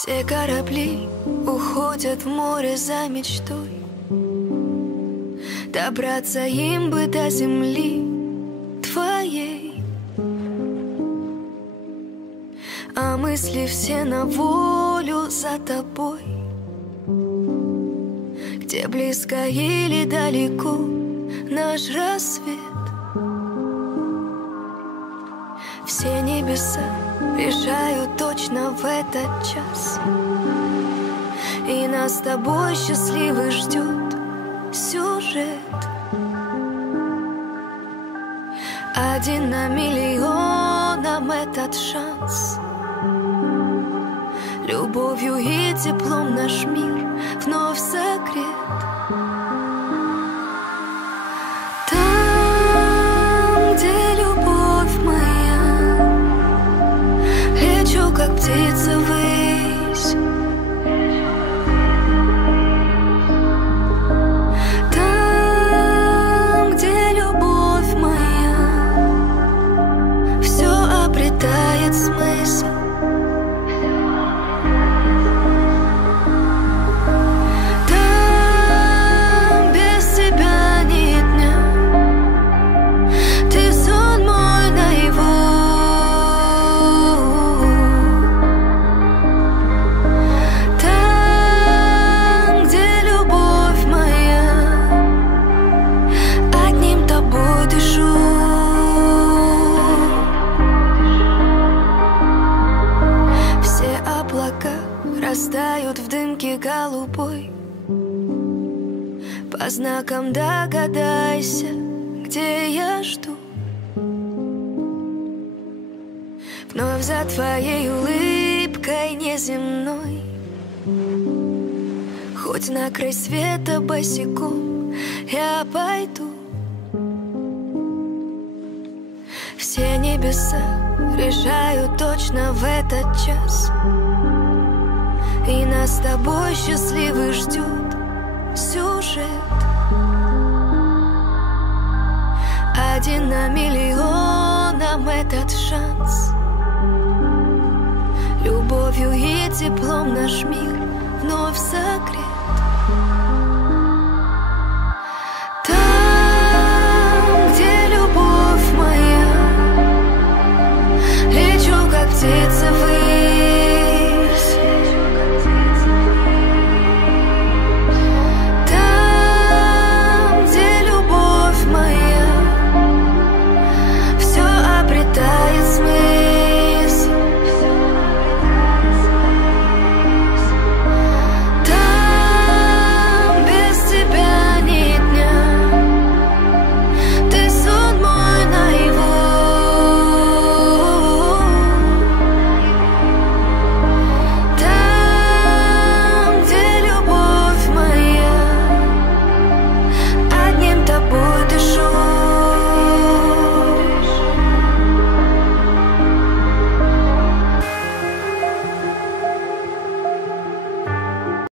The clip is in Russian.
Все корабли уходят в море за мечтой. Добраться им бы до земли твоей. А мысли все на волю за тобой. Где близко или далеко наш рассвет. Все небеса решают точно в этот час. И нас с тобой счастливый ждет сюжет. Один на миллионам этот шанс. Любовью и теплом наш мир вновь согрет. Там, где любовь моя, лечу, как птица ввысь. Там, где любовь моя, все обретает смысл. Растают в дымке голубой. По знакам догадайся, где я жду. Вновь за твоей улыбкой неземной. Хоть на край света босиком я пойду. Все небеса решают точно в этот час. И нас с тобой счастливый ждет сюжет. Один на миллионам этот шанс. Любовью и теплом наш мир вновь согрет.